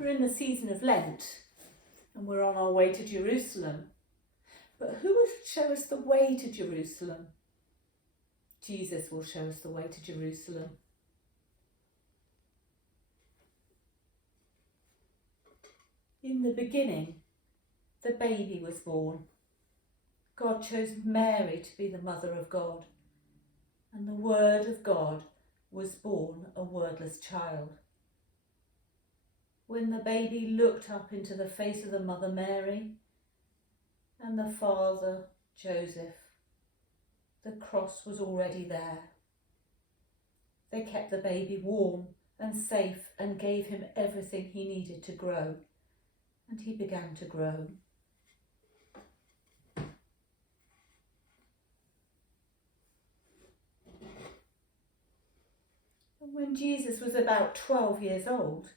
We're in the season of Lent and we're on our way to Jerusalem. But who will show us the way to Jerusalem? Jesus will show us the way to Jerusalem. In the beginning, the baby was born. God chose Mary to be the mother of God, and the Word of God was born a wordless child. When the baby looked up into the face of the mother Mary and the father Joseph, the cross was already there. They kept the baby warm and safe and gave him everything he needed to grow, and he began to grow. And when Jesus was about 12 years old,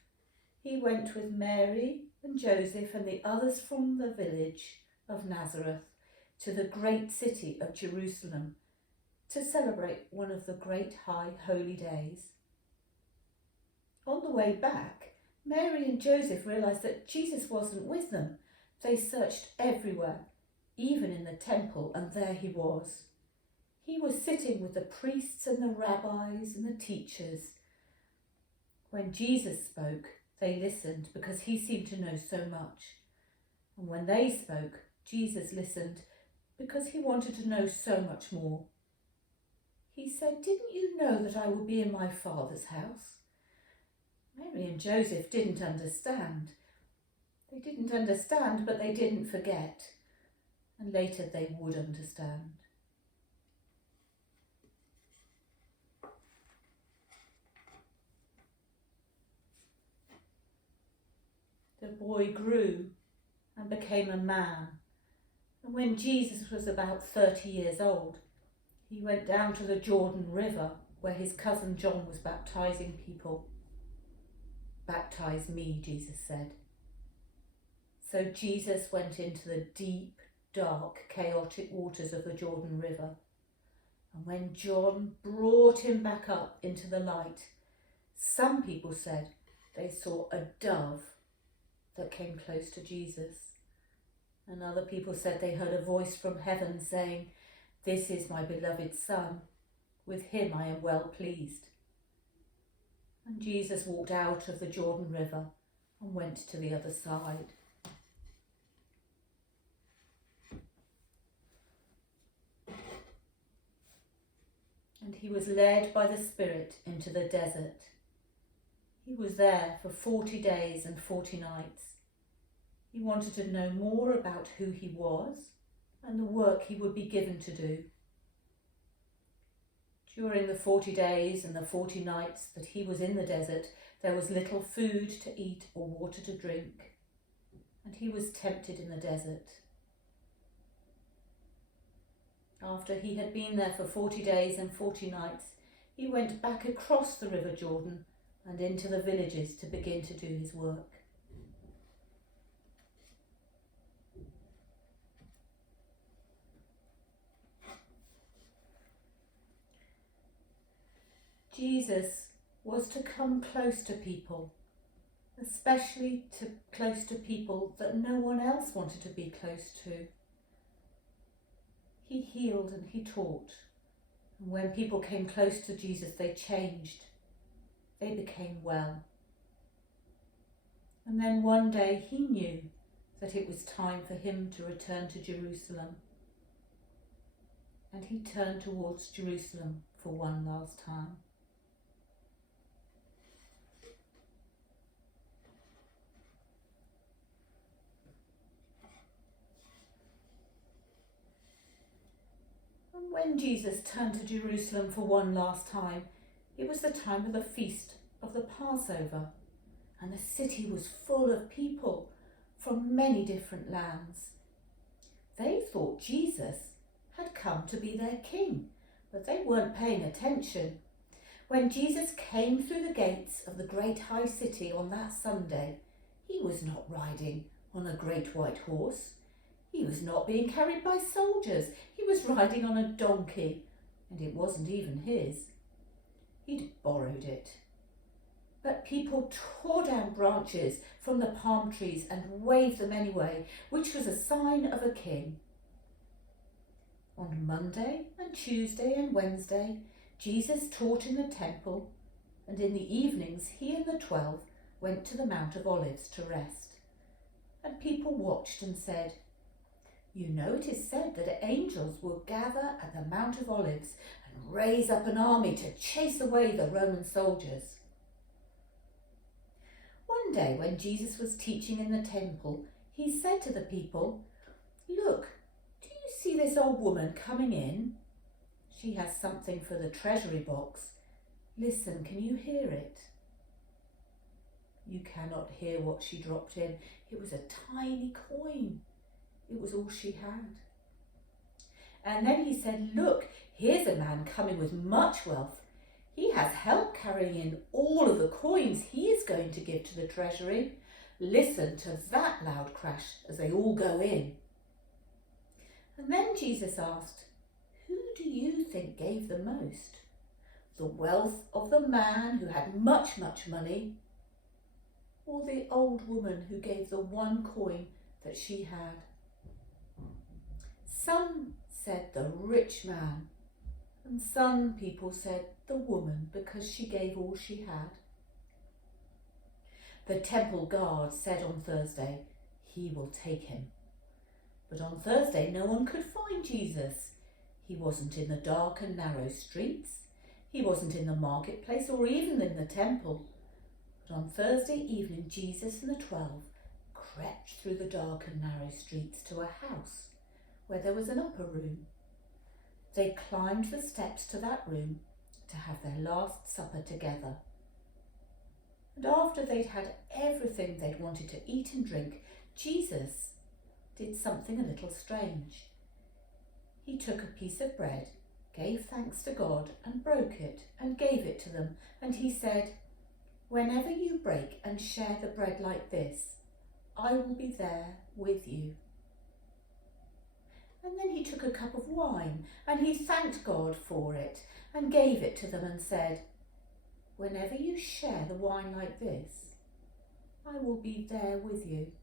he went with Mary and Joseph and the others from the village of Nazareth to the great city of Jerusalem to celebrate one of the great high holy days. On the way back, Mary and Joseph realised that Jesus wasn't with them. They searched everywhere, even in the temple, and there he was. He was sitting with the priests and the rabbis and the teachers. When Jesus spoke, they listened because he seemed to know so much. And when they spoke, Jesus listened because he wanted to know so much more. He said, "Didn't you know that I will be in my Father's house?" Mary and Joseph didn't understand. They didn't understand, but they didn't forget. And later they would understand. The boy grew and became a man. And when Jesus was about 30 years old, he went down to the Jordan River where his cousin John was baptizing people. "Baptize me," Jesus said. So Jesus went into the deep, dark, chaotic waters of the Jordan River. And when John brought him back up into the light, some people said they saw a dove that came close to Jesus. And other people said they heard a voice from heaven saying, "This is my beloved Son. With him I am well pleased." And Jesus walked out of the Jordan River and went to the other side. And he was led by the Spirit into the desert. He was there for 40 days and 40 nights. He wanted to know more about who he was and the work he would be given to do. During the 40 days and the 40 nights that he was in the desert, there was little food to eat or water to drink, and he was tempted in the desert. After he had been there for 40 days and 40 nights, he went back across the River Jordan and into the villages to begin to do his work. Jesus was to come close to people, especially close to people that no one else wanted to be close to. He healed and he taught, and when people came close to Jesus, they changed. They became well. And then one day he knew that it was time for him to return to Jerusalem. And he turned towards Jerusalem for one last time. And when Jesus turned to Jerusalem for one last time, it was the time of the feast of the Passover, and the city was full of people from many different lands. They thought Jesus had come to be their king, but they weren't paying attention. When Jesus came through the gates of the great high city on that Sunday, he was not riding on a great white horse. He was not being carried by soldiers. He was riding on a donkey, and it wasn't even his. He'd borrowed it. But people tore down branches from the palm trees and waved them anyway, which was a sign of a king. On Monday and Tuesday and Wednesday, Jesus taught in the temple, and in the evenings he and the 12 went to the Mount of Olives to rest. And people watched and said, "You know, it is said that angels will gather at the Mount of Olives and raise up an army to chase away the Roman soldiers." One day when Jesus was teaching in the temple, he said to the people, "Look, do you see this old woman coming in? She has something for the treasury box. Listen, can you hear it?" You cannot hear what she dropped in. It was a tiny coin. It was all she had. And then he said, "Look, here's a man coming with much wealth. He has help carrying in all of the coins he is going to give to the treasury. Listen to that loud crash as they all go in." And then Jesus asked, "Who do you think gave the most? The wealth of the man who had much money, or the old woman who gave the one coin that she had?" Some said the rich man, and some people said the woman, because she gave all she had. The temple guard said on Thursday, "He will take him." But on Thursday no one could find Jesus. He wasn't in the dark and narrow streets. He wasn't in the marketplace or even in the temple. But on Thursday evening, Jesus and the 12 crept through the dark and narrow streets to a house where there was an upper room. They climbed the steps to that room to have their last supper together. And after they'd had everything they'd wanted to eat and drink, Jesus did something a little strange. He took a piece of bread, gave thanks to God, and broke it and gave it to them. And he said, "Whenever you break and share the bread like this, I will be there with you." And then he took a cup of wine and he thanked God for it and gave it to them and said, "Whenever you share the wine like this, I will be there with you."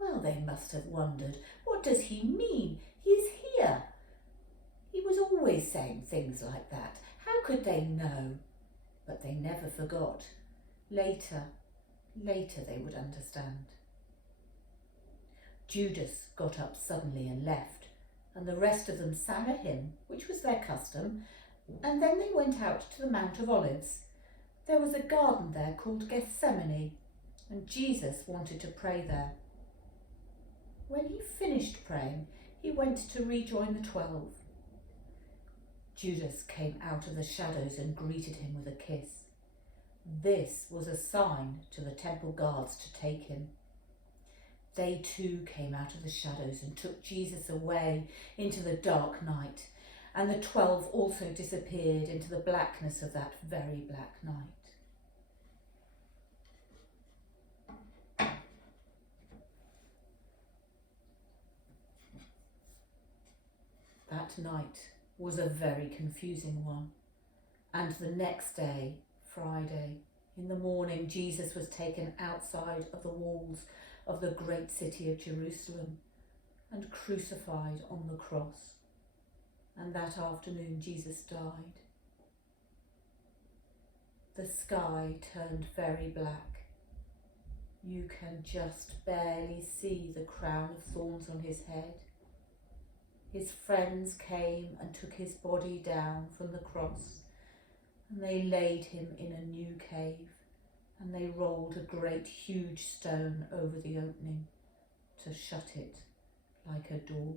Well, they must have wondered, what does he mean? He's here. He was always saying things like that. How could they know? But they never forgot. Later they would understand. Judas got up suddenly and left, and the rest of them sang a hymn, which was their custom, and then they went out to the Mount of Olives. There was a garden there called Gethsemane, and Jesus wanted to pray there. When he finished praying, he went to rejoin the 12. Judas came out of the shadows and greeted him with a kiss. This was a sign to the temple guards to take him. They too came out of the shadows and took Jesus away into the dark night, and the 12 also disappeared into the blackness of that very black night. That night was a very confusing one, and the next day, Friday, in the morning, Jesus was taken outside of the walls of the great city of Jerusalem and crucified on the cross. And that afternoon, Jesus died. The sky turned very black. You can just barely see the crown of thorns on his head. His friends came and took his body down from the cross, and they laid him in a new cave, and they rolled a great huge stone over the opening to shut it like a door.